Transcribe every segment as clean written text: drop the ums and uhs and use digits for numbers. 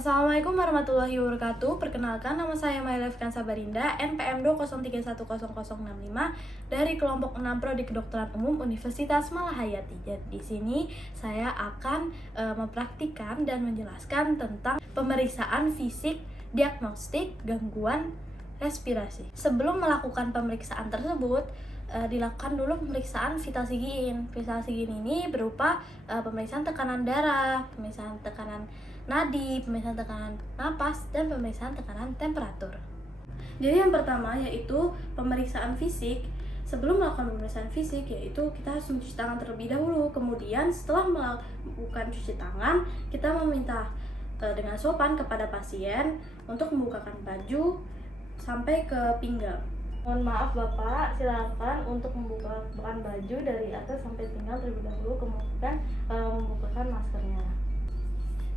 Assalamualaikum warahmatullahi wabarakatuh. Perkenalkan, nama saya Maila Fikansa Barinda, NPM 203100065 dari kelompok 6 Prodi Kedokteran Umum Universitas Malahayati. Jadi di sini saya akan mempraktikkan dan menjelaskan tentang pemeriksaan fisik diagnostik gangguan respirasi. Sebelum melakukan pemeriksaan tersebut, dilakukan dulu pemeriksaan vital sigin. Vital sigin ini berupa pemeriksaan tekanan darah, pemeriksaan tekanan nadi, pemeriksaan tekanan napas, dan pemeriksaan tekanan temperatur. Jadi yang pertama yaitu pemeriksaan fisik. Sebelum melakukan pemeriksaan fisik yaitu kita harus mencuci tangan terlebih dahulu. Kemudian setelah melakukan cuci tangan, kita meminta dengan sopan kepada pasien untuk membukakan baju sampai ke pinggang. Mohon maaf Bapak, silakan untuk membukakan baju dari atas sampai pinggang terlebih dahulu, kemudian membukakan maskernya.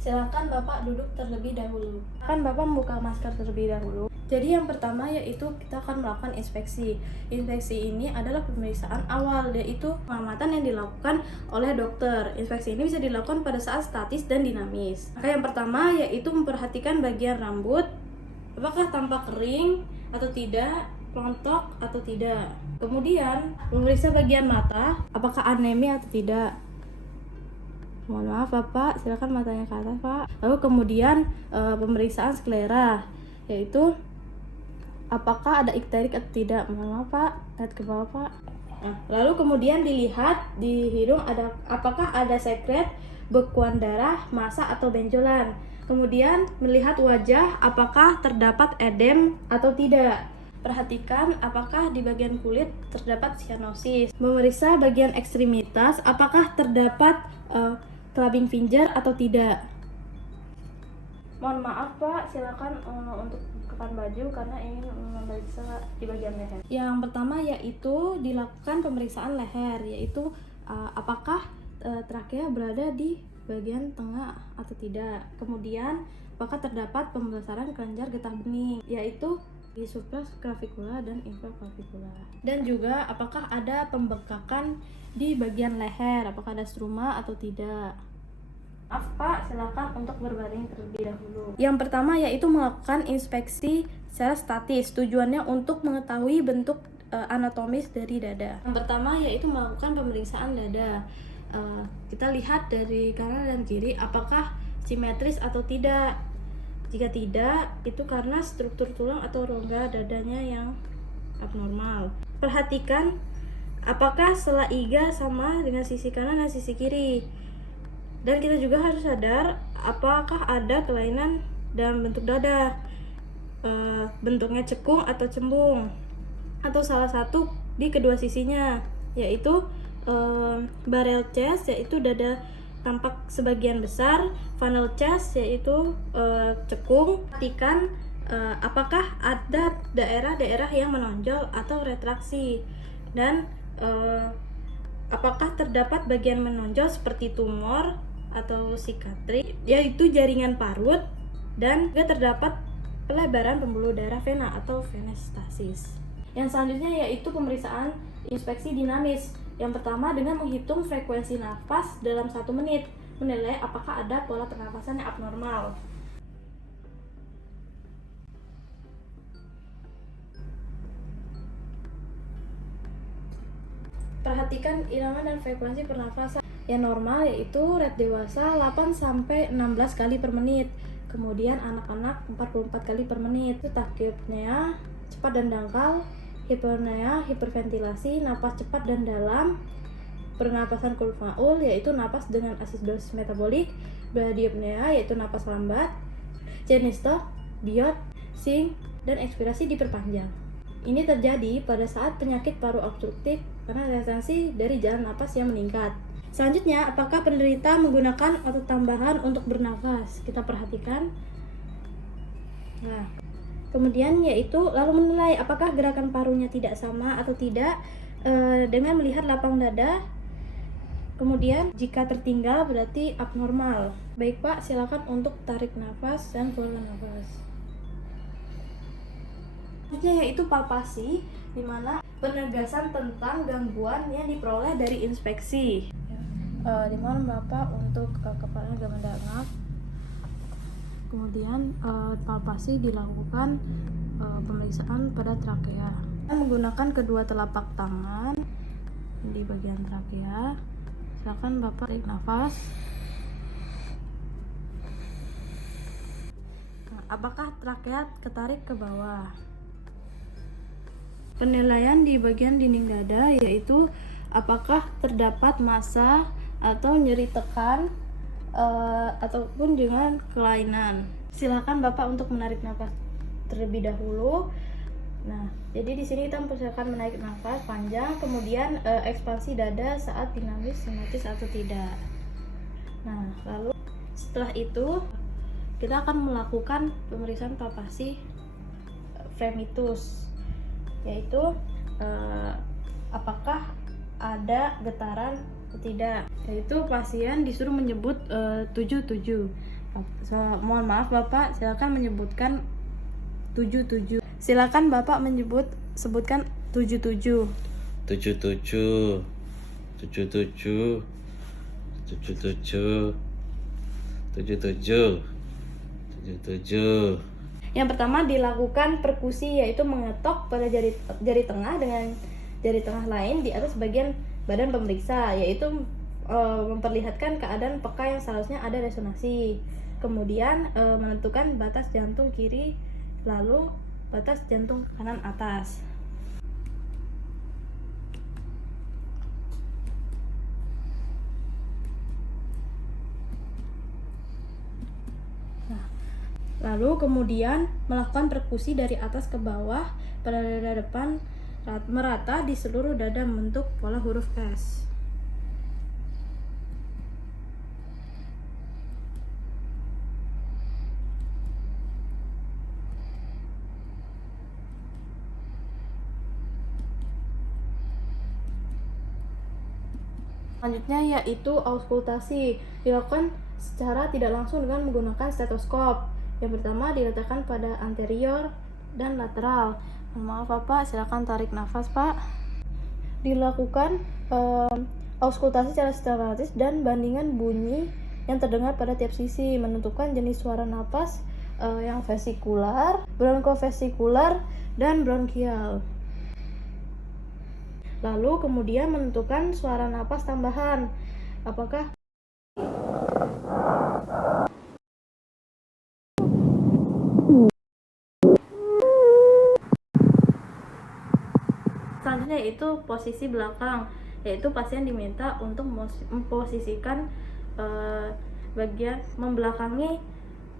Silakan Bapak duduk terlebih dahulu. Akan Bapak membuka masker terlebih dahulu. Jadi yang pertama yaitu kita akan melakukan inspeksi. Inspeksi ini adalah pemeriksaan awal, yaitu pengamatan yang dilakukan oleh dokter. Inspeksi ini bisa dilakukan pada saat statis dan dinamis. Maka yang pertama yaitu memperhatikan bagian rambut, apakah tampak kering atau tidak, rontok atau tidak. Kemudian memeriksa bagian mata, apakah anemia atau tidak. Mohon maaf Bapak, silakan matanya ke atas Pak. Lalu kemudian pemeriksaan sklera, yaitu apakah ada ikterik atau tidak. Mohon maaf Pak, lihat ke bawah Pak. Nah, lalu kemudian dilihat di hidung apakah ada sekret, bekuan darah, massa atau benjolan. Kemudian melihat wajah apakah terdapat edem atau tidak. Perhatikan apakah di bagian kulit terdapat sianosis. Memeriksa bagian ekstremitas apakah terdapat clubbing finger atau tidak. Mohon maaf Pak, silakan untuk bukakan baju karena ingin memeriksa di bagian leher. Yang pertama yaitu dilakukan pemeriksaan leher, yaitu apakah trakea berada di bagian tengah atau tidak. Kemudian apakah terdapat pembesaran kelenjar getah bening, yaitu di supraclavicular dan infraclavicular. Dan juga apakah ada pembengkakan di bagian leher, apakah ada struma atau tidak. Maaf Pak, silakan untuk berbaring terlebih dahulu. Yang pertama yaitu melakukan inspeksi secara statis. Tujuannya untuk mengetahui bentuk anatomis dari dada. Yang pertama yaitu melakukan pemeriksaan dada. Kita lihat dari kanan dan kiri apakah simetris atau tidak. Jika tidak, itu karena struktur tulang atau rongga dadanya yang abnormal. Perhatikan apakah sela iga sama dengan sisi kanan dan sisi kiri. Dan kita juga harus sadar apakah ada kelainan dalam bentuk dada, bentuknya cekung atau cembung, atau salah satu di kedua sisinya, yaitu barrel chest, yaitu dada tampak sebagian besar, funnel chest yaitu cekung. Perhatikan apakah ada daerah-daerah yang menonjol atau retraksi, dan apakah terdapat bagian menonjol seperti tumor atau sikatris, yaitu jaringan parut, dan juga terdapat pelebaran pembuluh darah vena atau venestasis. Yang selanjutnya yaitu pemeriksaan inspeksi dinamis. Yang pertama dengan menghitung frekuensi nafas dalam 1 menit, menilai apakah ada pola pernapasan yang abnormal. Perhatikan irama dan frekuensi pernafasan. Yang normal yaitu rate dewasa 8-16 kali per menit. Kemudian anak-anak 44 kali per menit. Itu tachypnea, cepat dan dangkal, hiperpnea, hiperventilasi, napas cepat dan dalam, pernapasan kulfaul yaitu napas dengan asidosis metabolik, bradyapnea yaitu napas lambat, Chest-stop, diot, sing, dan ekspirasi diperpanjang. Ini terjadi pada saat penyakit paru obstruktif karena retensi dari jalan napas yang meningkat. Selanjutnya, apakah penderita menggunakan otot tambahan untuk bernafas? Kita perhatikan. Nah, kemudian yaitu lalu menilai apakah gerakan parunya tidak sama atau tidak dengan melihat lapang dada. Kemudian jika tertinggal berarti abnormal. Baik Pak, silakan untuk tarik nafas dan keluarkan nafas. Selanjutnya yaitu palpasi, di mana penegasan tentang gangguan yang diperoleh dari inspeksi. Dimohon Bapak untuk kepalanya agak mendangak. Kemudian palpasi dilakukan pemeriksaan pada trakea. Menggunakan kedua telapak tangan di bagian trakea, silakan Bapak tarik nafas. Nah, apakah trakea ketarik ke bawah? Penilaian di bagian dinding dada yaitu apakah terdapat massa atau nyeri tekan ataupun dengan kelainan. Silakan Bapak untuk menarik nafas terlebih dahulu. Nah, jadi di sini kita mempersilakan menarik nafas panjang, kemudian ekspansi dada saat dinamis, sinmatis atau tidak. Nah, lalu setelah itu kita akan melakukan pemeriksaan palpasi fremitus, yaitu apakah ada getaran atau tidak. Yaitu pasien disuruh menyebut 77. Mohon maaf Bapak, silakan menyebutkan 77. Silakan Bapak sebutkan 77. 77 77 77 77 77. Yang pertama dilakukan perkusi, yaitu mengetok pada jari tengah dengan jari tengah lain di atas bagian badan pemeriksa, yaitu memperlihatkan keadaan peka yang seharusnya ada resonansi. Kemudian menentukan batas jantung kiri, lalu batas jantung kanan atas. Lalu kemudian melakukan perkusi dari atas ke bawah pada dada depan merata di seluruh dada membentuk pola huruf S. Selanjutnya yaitu auskultasi, dilakukan secara tidak langsung dengan menggunakan stetoskop. Yang pertama diletakkan pada anterior dan lateral. Maaf Bapak, silakan tarik nafas Pak. Dilakukan auskultasi secara sistematis dan bandingan bunyi yang terdengar pada tiap sisi, menentukan jenis suara napas yang vesikular, bronkofesikular, dan bronkial. Lalu kemudian menentukan suara napas tambahan, apakah selanjutnya yaitu posisi belakang, yaitu pasien diminta untuk memposisikan bagian membelakangi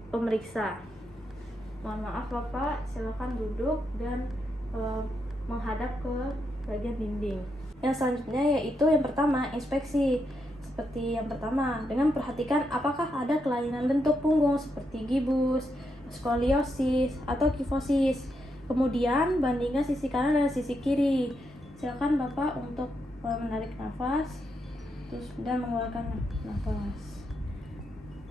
pemeriksa. Mohon maaf Bapak, silakan duduk dan menghadap ke bagian dinding. Yang selanjutnya yaitu yang pertama inspeksi. Seperti yang pertama, dengan perhatikan apakah ada kelainan bentuk punggung seperti gibus, skoliosis, atau kifosis. Kemudian bandingkan sisi kanan dan sisi kiri. Silakan Bapak untuk menarik nafas dan mengeluarkan nafas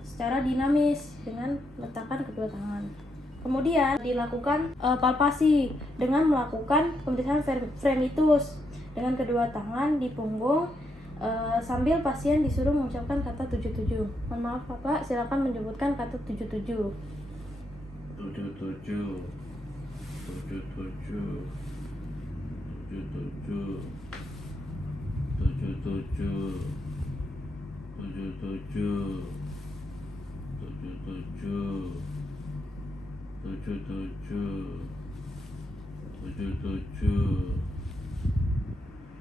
secara dinamis dengan letakkan kedua tangan. Kemudian dilakukan palpasi dengan melakukan pemeriksaan fremitus dengan kedua tangan di punggung sambil pasien disuruh mengucapkan kata 77. Mohon maaf Bapak, silakan menyebutkan kata 77. 77 77 77 77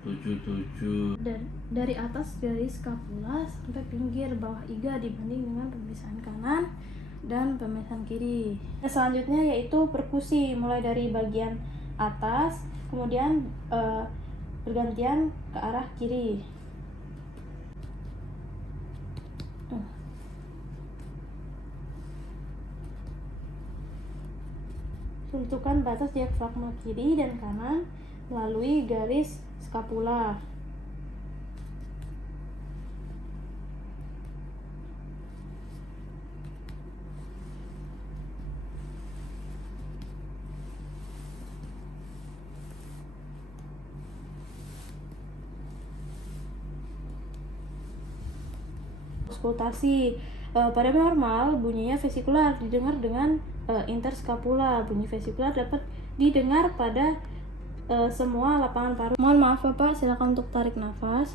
77 Dan dari atas garis skapula sampai pinggir bawah iga dibanding dengan pemeriksaan kanan dan pemeriksaan kiri. Selanjutnya yaitu perkusi, mulai dari bagian atas kemudian bergantian ke arah kiri. Tentukan batas diafragma kiri dan kanan melalui garis skapula. Auskultasi, Pada normal bunyinya vesikular didengar dengan interskapula. Bunyi vesikular dapat didengar pada semua lapangan paru. Mohon maaf Bapak, silakan untuk tarik nafas.